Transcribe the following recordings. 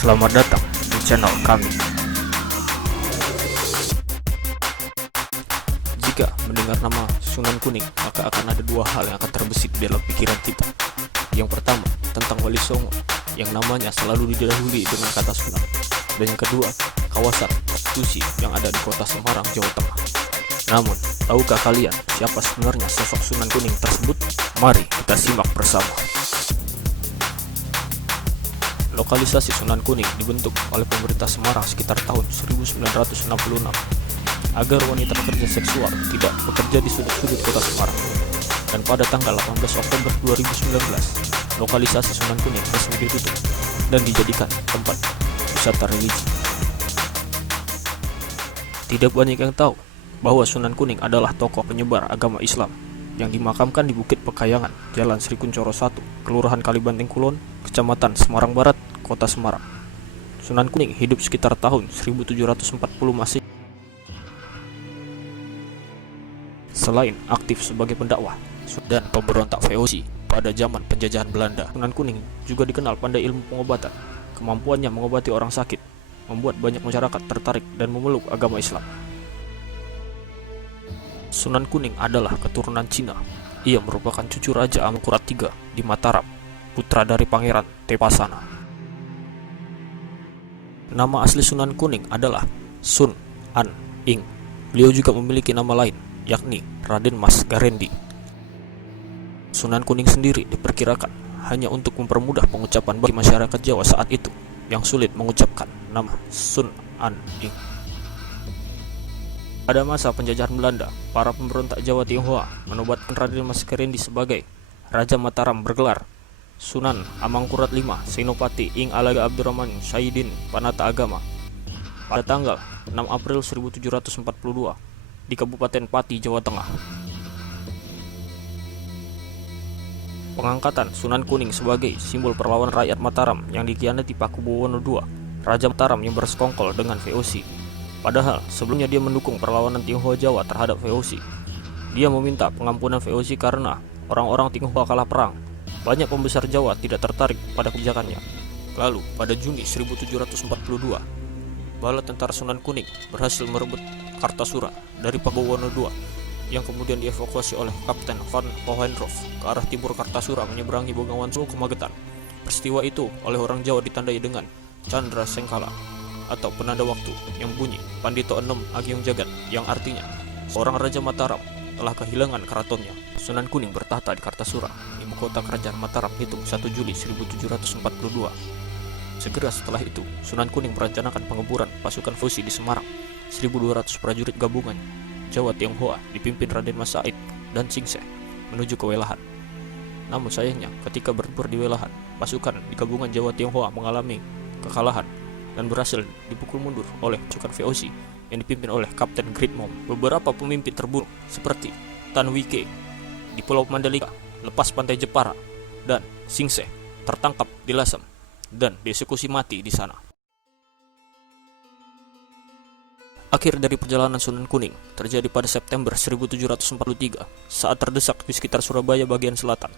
Selamat datang di channel kami. Jika mendengar nama Sunan Kuning, maka akan ada dua hal yang akan terbesit dalam pikiran kita. Yang pertama, tentang Wali Songo, yang namanya selalu didahului dengan kata Sunan. Dan yang kedua, kawasan prostitusi yang ada di kota Semarang, Jawa Tengah. Namun, tahukah kalian siapa sebenarnya sosok Sunan Kuning tersebut? Mari kita simak bersama. Lokalisasi Sunan Kuning dibentuk oleh pemerintah Semarang sekitar tahun 1966 agar wanita pekerja seksual tidak bekerja di sudut-sudut kota Semarang. Dan pada tanggal 18 Oktober 2019, lokalisasi Sunan Kuning resmi ditutup dan dijadikan tempat wisata religi. Tidak banyak yang tahu bahwa Sunan Kuning adalah tokoh penyebar agama Islam yang dimakamkan di Bukit Pekayangan, Jalan Sri Kuncoro 1, Kelurahan Kalibanteng Kulon, Kecamatan Semarang Barat, Kota Semarang. Sunan Kuning hidup sekitar tahun 1740 Masehi. Selain aktif sebagai pendakwah dan pemberontak VOC pada zaman penjajahan Belanda, Sunan Kuning juga dikenal pandai ilmu pengobatan. Kemampuannya mengobati orang sakit membuat banyak masyarakat tertarik dan memeluk agama Islam. Sunan Kuning adalah keturunan Cina. Ia merupakan cucu Raja Amangkurat III di Mataram, putra dari Pangeran Tepasana. Nama asli Sunan Kuning adalah Sun An Ing. Beliau juga memiliki nama lain, yakni Raden Mas Garendi. Sunan Kuning sendiri diperkirakan hanya untuk mempermudah pengucapan bagi masyarakat Jawa saat itu yang sulit mengucapkan nama Sun An Ing. Pada masa penjajahan Belanda, para pemberontak Jawa Tionghoa menobatkan Raden Mas Garendi sebagai Raja Mataram bergelar Sunan Amangkurat V Senopati Ing Alaga Abdurrahman Syahidin Panata Agama pada tanggal 6 April 1742 di Kabupaten Pati, Jawa Tengah. Pengangkatan Sunan Kuning sebagai simbol perlawanan rakyat Mataram yang dikhianati Pakubuwono II, Raja Mataram yang bersekongkol dengan VOC. Padahal sebelumnya dia mendukung perlawanan Tionghoa Jawa terhadap VOC. Dia meminta pengampunan VOC karena orang-orang Tionghoa kalah perang. Banyak pembesar Jawa tidak tertarik pada kebijakannya. Lalu pada Juni 1742, bala tentara Sunan Kuning berhasil merebut Kartasura dari Pakubuwono II yang kemudian dievakuasi oleh Kapten Van Hohenhoff ke arah timur Kartasura menyeberangi Bengawan Solo ke Magetan. Peristiwa itu oleh orang Jawa ditandai dengan Candra Sengkala atau penanda waktu yang bunyi Pandito Enem Agyong Jagat, yang artinya seorang Raja Mataram telah kehilangan keratonnya. Sunan Kuning bertahta di Kartasura, ibu kota kerajaan Mataram, hitung 1 Juli 1742. Segera setelah itu, Sunan Kuning merencanakan pengeburan pasukan VOC di Semarang. 1.200 prajurit gabungan Jawa Tionghoa dipimpin Raden Mas Said dan Singseh menuju ke Welahan. Namun sayangnya, ketika bertempur di Welahan, pasukan di gabungan Jawa Tionghoa mengalami kekalahan dan berhasil dipukul mundur oleh pasukan VOC yang dipimpin oleh Kapten Great Mom. Beberapa pemimpin terbunuh seperti Tan Wike di Pulau Mandalika, lepas pantai Jepara, dan Singseh tertangkap di Lasem dan dieksekusi mati di sana. Akhir dari perjalanan Sunan Kuning terjadi pada September 1743 saat terdesak di sekitar Surabaya bagian selatan.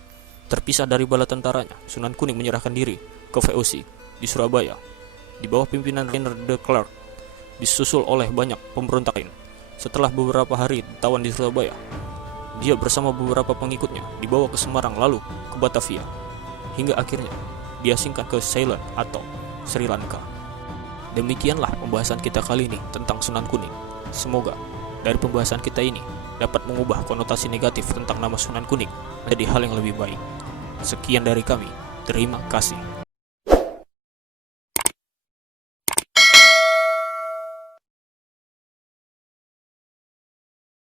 Terpisah dari bala tentaranya, Sunan Kuning menyerahkan diri ke VOC di Surabaya di bawah pimpinan Rainer de Klerk, disusul oleh banyak pemberontak lain. Setelah beberapa hari ditawan di Surabaya, dia bersama beberapa pengikutnya dibawa ke Semarang lalu ke Batavia, hingga akhirnya diasingkan ke Ceylon atau Sri Lanka. Demikianlah pembahasan kita kali ini tentang Sunan Kuning. Semoga dari pembahasan kita ini dapat mengubah konotasi negatif tentang nama Sunan Kuning menjadi hal yang lebih baik. Sekian dari kami, terima kasih.